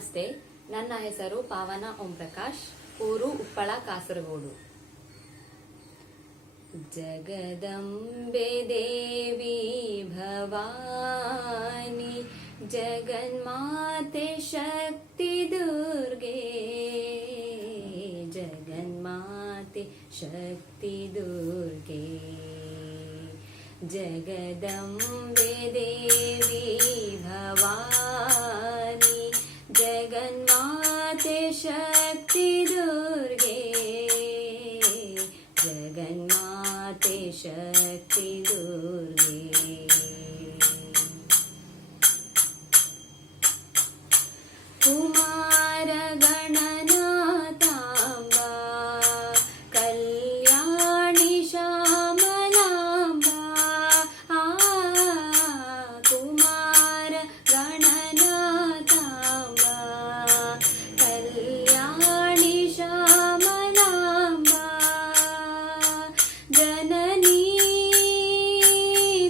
ನಮಸ್ತೆ, ನನ್ನ ಹೆಸರು ಪಾವನ ಓಂ ಪ್ರಕಾಶ್, ಊರು ಉಪ್ಪಳ, ಕಾಸರಗೋಡು. ಜಗದಂಬೆ ದೇವಿ ಭವಾನಿ, ಜಗನ್ಮಾತೆ ಶಕ್ತಿ ದುರ್ಗೆ, ಜಗನ್ಮಾತೆ ಶಕ್ತಿ ದುರ್ಗೆ. ಜಗದಂಬೆ ದೇವಿ ಭವಾನಿ, ಜಗನ್ಮಾತೆ ಶಕ್ತಿ ದುರ್ಗೆ, ಜಗನ್ಮಾತೆ ಶಕ್ತಿ ದುರ್ಗೆ. ಕುಮಾರ ಗಣನಾಥಾಂಬ, ಕಲ್ಯಾಣಿ ಶ್ಯಾಮಲಾಂಬ, ಕುಮಾರ ಗಣನಾಥಾಂಬ, ಕಲ್ಯಾಣಿ ಶ್ಯಾಮಲಾಂಬ, ಜನನೀ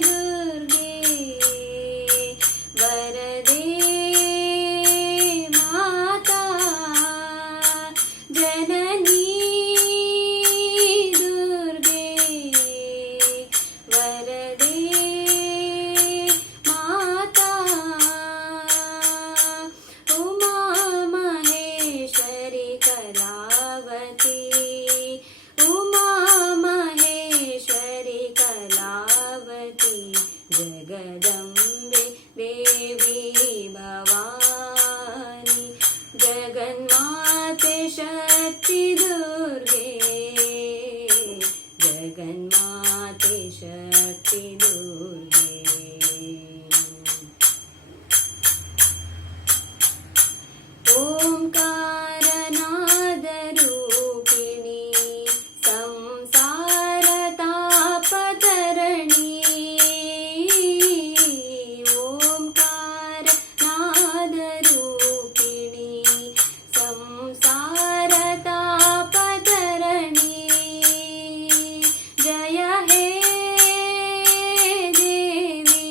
ದುರ್ಗೆ, ವರದೆ ಜನನೀ ದುರ್ಗೆ, ವರದೆ ಮಾತಾ. ಉಮಾ ಮಹೇಶ್ವರಿ ಕಲಾವತಿ, ಉಮಾ ಮಹೇಶ್ವರಿ ಕಲಾವತಿ, ಜಗದಂಬೆ ದೇವಿ ಭವಾನಿ, ಜಗನ್ಮಾತೆ ಶಕ್ತಿ ದುರ್ಗೆ, ಜಗನ್ಮಾತೆ ಶಕ್ತಿ ದುರ್ಗೆ. ಓಂಕಾರನಾದ ರೂಪಿಣಿ, ಸಂಸಾರ ತಾಪತರಣಿ, ಓಂಕಾರನಾದ ರೂಪಿಣಿ, ಸಂಸಾರ ತಾಪತರಣಿ, ಜಯ ಹೇ ದೇವಿ,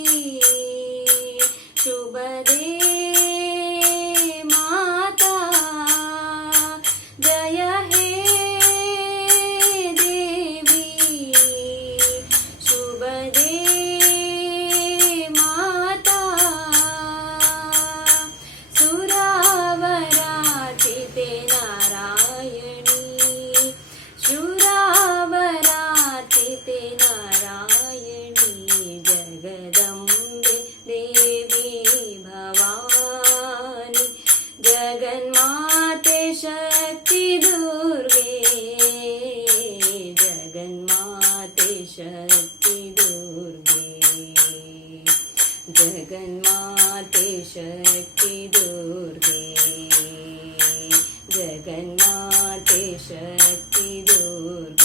ಶುಭದೇ ಮಾತಾ, ಜಯ ಹೇ ದೇವಿ, ಶುಭದೇ ಮಾತಾ. ಸುರಾವರಾಚಿತೆ ನಾರಾಯಣಿ, ಶುರಾವರಾಚಿತೆ ನಾರಾಯಣಿ, ಜಗದಂಬೆ ದೇವಿ ಭವಾನಿ, ಜಗನ್ಮಾತೆ ಶಕ್ತಿ ದುರ್ಗೆ, ಜಗನ್ಮಾತೆ ಶಕ್ತಿ ದುರ್ಗೆ, ಜಗನ್ಮಾತೆ ಶಕ್ತಿ ದುರ್ಗೆ, ಜಗನ್ಮಾತೆ ಶಕ್ತಿ ದುರ್ಗೆ.